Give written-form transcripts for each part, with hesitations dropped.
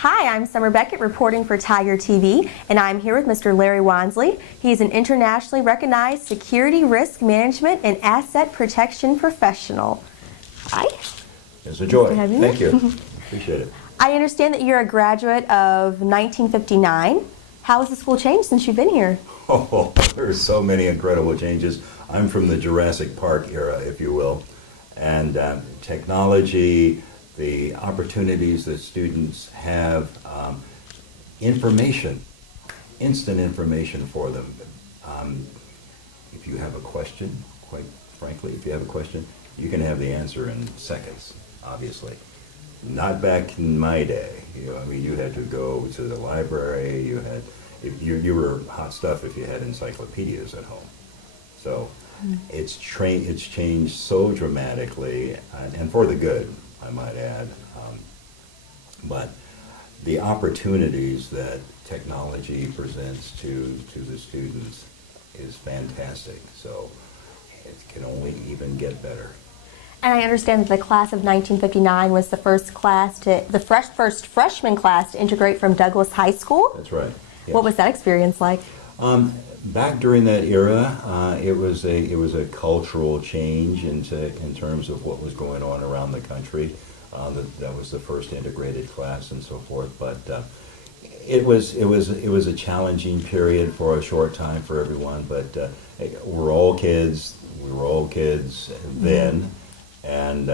Hi, I'm Summer Beckett reporting for Tiger TV, and I'm here with Mr. Larry Wansly. He's an internationally recognized security risk management and asset protection professional. Hi. It's a joy. Thank you. Appreciate it. I understand that you're a graduate of 1959. How has the school changed since you've been here? Oh, there's so many incredible changes. I'm from the Jurassic Park era, if you will, and technology, the opportunities that students have, information, instant information for them. If you have a question, quite frankly, if you have a question, you can have the answer in seconds, obviously. Not back in my day. You had to go to the library. You were hot stuff if you had encyclopedias at home. So it's changed so dramatically, and for the good, I might add. But the opportunities that technology presents to the students is fantastic. So it can only even get better. And I understand that the class of 1959 was the first freshman class to integrate from Douglas High School. That's right. Yes. What was that experience like? Back during that era, it was a cultural change in terms of what was going on around the country. That was the first integrated class and so forth. But it was a challenging period for a short time for everyone. But we're all kids. We were all kids then, and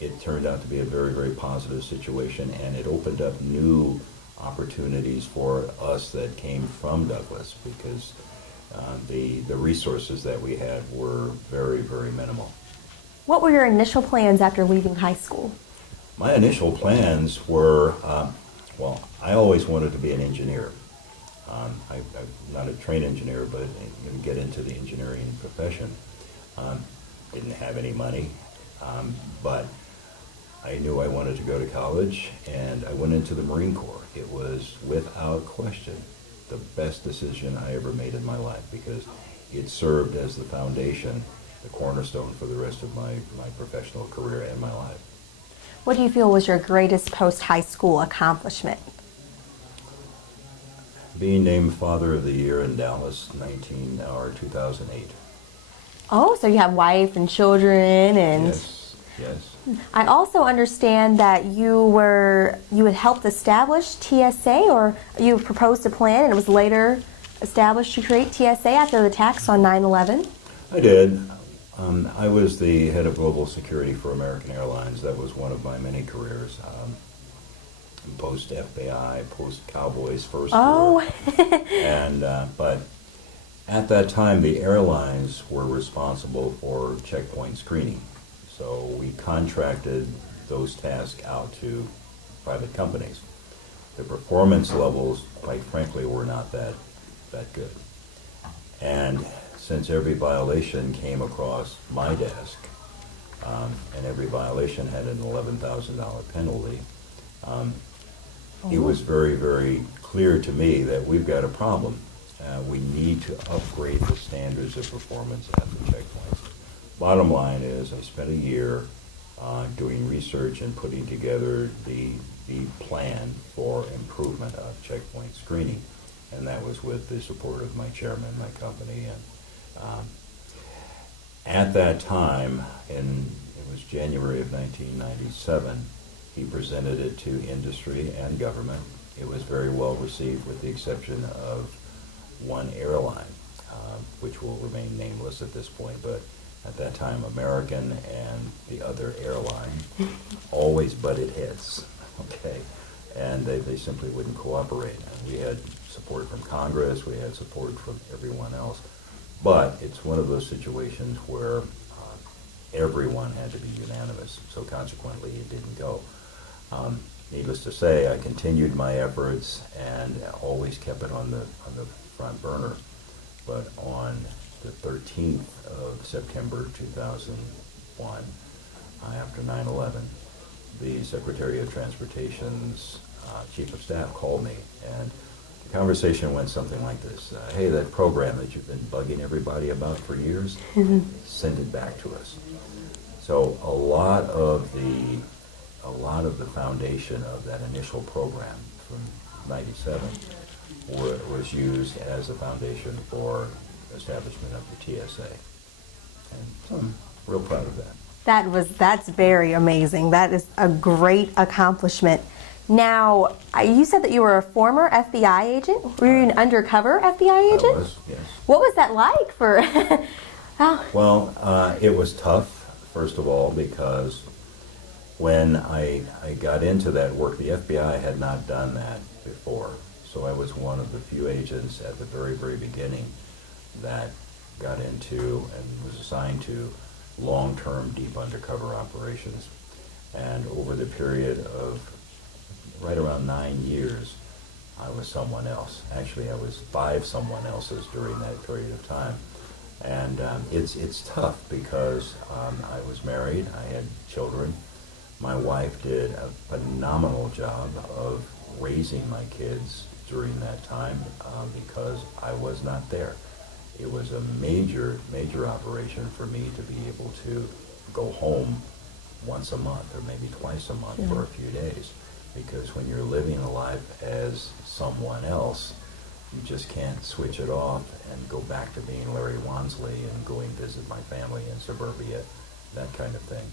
it turned out to be a very, very positive situation, and it opened up new opportunities for us that came from Douglas, because the resources that we had were very, very minimal. What were your initial plans after leaving high school? My initial plans were, I always wanted to be an engineer. I'm not a trained engineer, but get into the engineering profession. Didn't have any money, but I knew I wanted to go to college, and I went into the Marine Corps. It was, without question, the best decision I ever made in my life, because it served as the foundation, the cornerstone for the rest of my professional career and my life. What do you feel was your greatest post-high school accomplishment? Being named Father of the Year in Dallas, 2008. Oh, so you have wife and children, and Yes. I also understand that you had helped establish TSA, or you proposed a plan and it was later established to create TSA after the attacks on 9/11. I did. I was the head of global security for American Airlines. That was one of my many careers. Post FBI, post Cowboys first. Oh. And but at that time, the airlines were responsible for checkpoint screening. So we contracted those tasks out to private companies. The performance levels, quite frankly, were not that good. And since every violation came across my desk, and every violation had an $11,000 penalty, it was very, very clear to me that we've got a problem. We need to upgrade the standards of performance at the checkpoints. Bottom line is, I spent a year doing research and putting together the plan for improvement of checkpoint screening, and that was with the support of my chairman, my company. And at that time, it was January of 1997, he presented it to industry and government. It was very well received, with the exception of one airline, which will remain nameless at this point, but at that time, American and the other airline always butted heads, okay? And they simply wouldn't cooperate. And we had support from Congress, we had support from everyone else. But it's one of those situations where everyone had to be unanimous, so consequently it didn't go. Needless to say, I continued my efforts and always kept it on the front burner. But on the 13th of September 2001, after 9/11, the Secretary of Transportation's Chief of Staff called me, and the conversation went something like this. Hey, that program that you've been bugging everybody about for years, send it back to us. So a lot of the a lot of the foundation of that initial program from '97 was used as a foundation for establishment of the TSA. And so I'm real proud of that. That's very amazing. That is a great accomplishment. Now, you said that you were a former FBI agent. Were you an undercover FBI agent? I was, yes. What was that like for? Oh, Well, it was tough, first of all, because when I got into that work, the FBI had not done that before. So I was one of the few agents at the very, very beginning that got into and was assigned to long-term deep undercover operations. And over the period of right around 9 years, I was someone else. Actually, I was 5 someone else's during that period of time. And it's tough because I was married, I had children. My wife did a phenomenal job of raising my kids during that time because I was not there. It was a major, major operation for me to be able to go home once a month or maybe twice a month for a few days. Because when you're living a life as someone else, you just can't switch it off and go back to being Larry Wansly and going visit my family in suburbia, that kind of thing.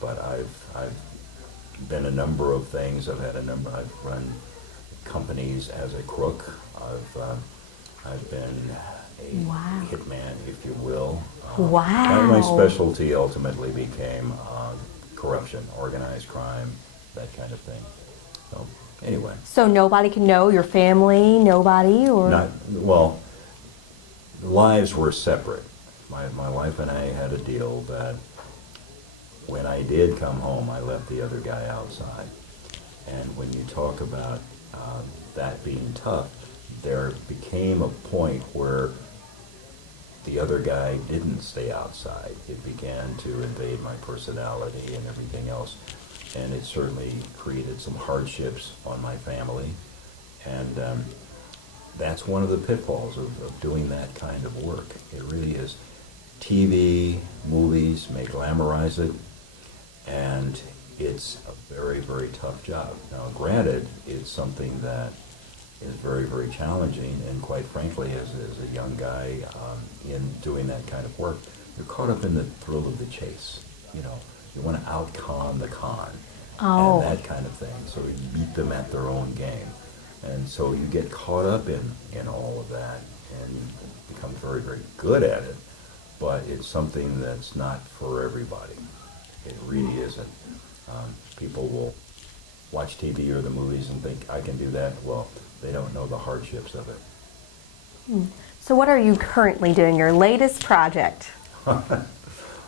But I've been a number of things. I've run companies as a crook. I've been a wow. hitman, if you will. Wow. My specialty ultimately became corruption, organized crime, that kind of thing. So anyway. So nobody can know, your family, nobody, or? Well, lives were separate. My wife and I had a deal that when I did come home, I left the other guy outside. And when you talk about that being tough, there became a point where the other guy didn't stay outside. It began to invade my personality and everything else. And it certainly created some hardships on my family. And that's one of the pitfalls of doing that kind of work. It really is. TV, movies may glamorize it, and it's a very, very tough job. Now, granted, it's something that is very, very challenging, and quite frankly, as a young guy in doing that kind of work, you're caught up in the thrill of the chase. You know, you want to out-con the con, and that kind of thing. So you beat them at their own game. And so you get caught up in all of that, and you become very, very good at it, but it's something that's not for everybody. It really isn't. People will watch TV or the movies and think, I can do that. Well, they don't know the hardships of it. So what are you currently doing, your latest project?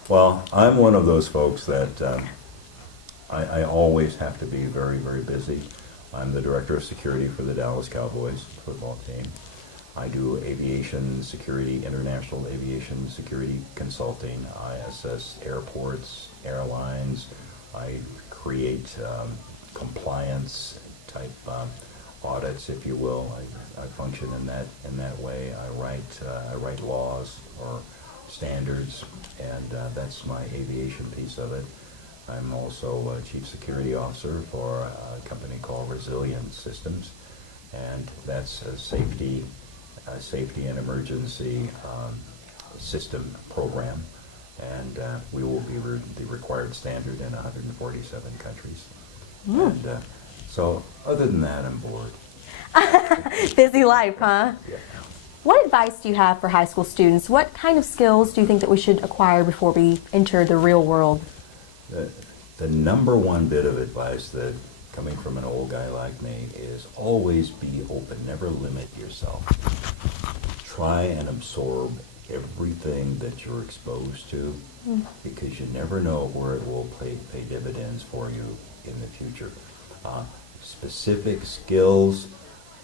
Well, I'm one of those folks that I always have to be very, very busy. I'm the director of security for the Dallas Cowboys football team. I do aviation security, international aviation security consulting. I assess airports, airlines. I create compliance type audits, if you will. I function in that way. I write laws or standards, and that's my aviation piece of it. I'm also a chief security officer for a company called Resilient Systems, and that's a safety and emergency system program, and we will be the required standard in 147 countries. And so other than that, I'm bored. Busy life, huh? Yeah. What advice do you have for high school students? What kind of skills do you think that we should acquire before we enter the real world? The number one bit of advice that, coming from an old guy like me, is always be open, never limit yourself. Try and absorb everything that you're exposed to, because you never know where it will pay dividends for you in the future. Specific skills,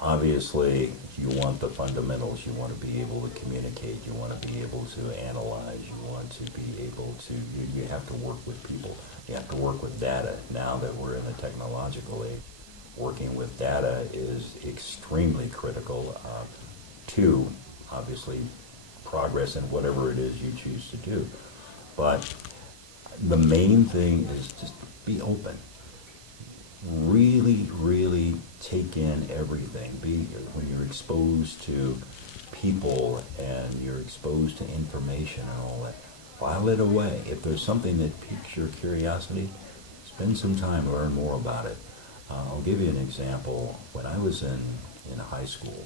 obviously, you want the fundamentals. You want to be able to communicate. You want to be able to analyze. You want to be able to, you have to work with people. You have to work with data. Now that we're in a technological age, working with data is extremely critical to, obviously, progress in whatever it is you choose to do. But the main thing is just be open. really take in everything. When you're exposed to people and you're exposed to information and all that, file it away. If there's something that piques your curiosity, spend some time, learn more about it. I'll give you an example. When I was in high school,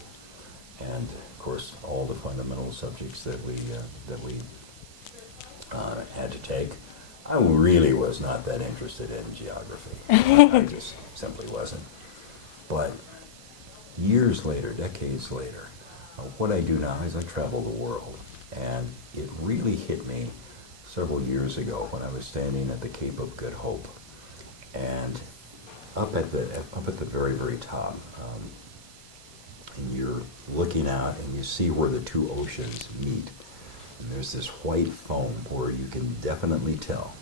and of course all the fundamental subjects that we had to take, I really was not that interested in geography. I just simply wasn't. But years later, decades later, what I do now is I travel the world. And it really hit me several years ago when I was standing at the Cape of Good Hope. And up at the very, very top, and you're looking out and you see where the two oceans meet. And there's this white foam where you can definitely tell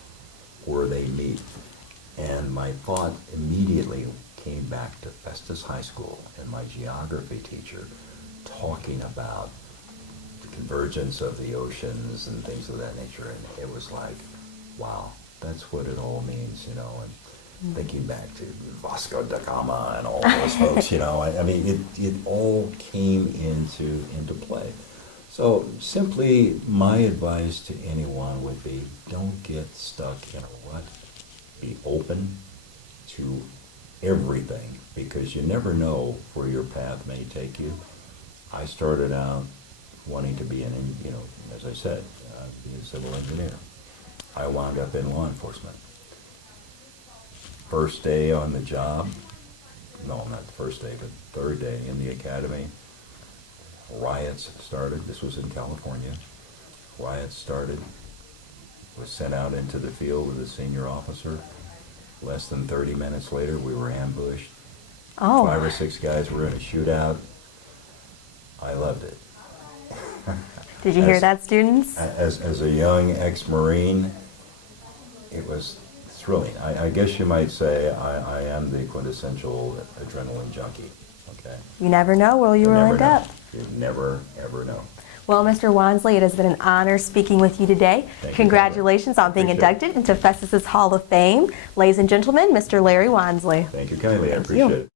where they meet. And my thought immediately came back to Festus High School and my geography teacher talking about the convergence of the oceans and things of that nature. And it was like, wow, that's what it all means, you know. And thinking back to Vasco da Gama and all those folks, you know, I mean, it all came into play. So simply my advice to anyone would be, don't get stuck in a rut. Be open to everything, because you never know where your path may take you. I started out wanting to be as I said, be a civil engineer. I wound up in law enforcement. First day on the job, no, not the first day, but third day in the academy, riots started. This was in California. Riots started. Was sent out into the field with a senior officer. Less than 30 minutes later, we were ambushed. Oh. 5 or 6 guys were in a shootout. I loved it. Did you hear that, students? As a young ex-Marine, it was thrilling. I guess you might say I am the quintessential adrenaline junkie. Okay. You never know where you will end up. You never, ever know. Well, Mr. Wansly, it has been an honor speaking with you today. Thank you, Congratulations on being Appreciate inducted into Festus's Hall of Fame. Ladies and gentlemen, Mr. Larry Wansly. Thank you kindly. I Thank appreciate you. it.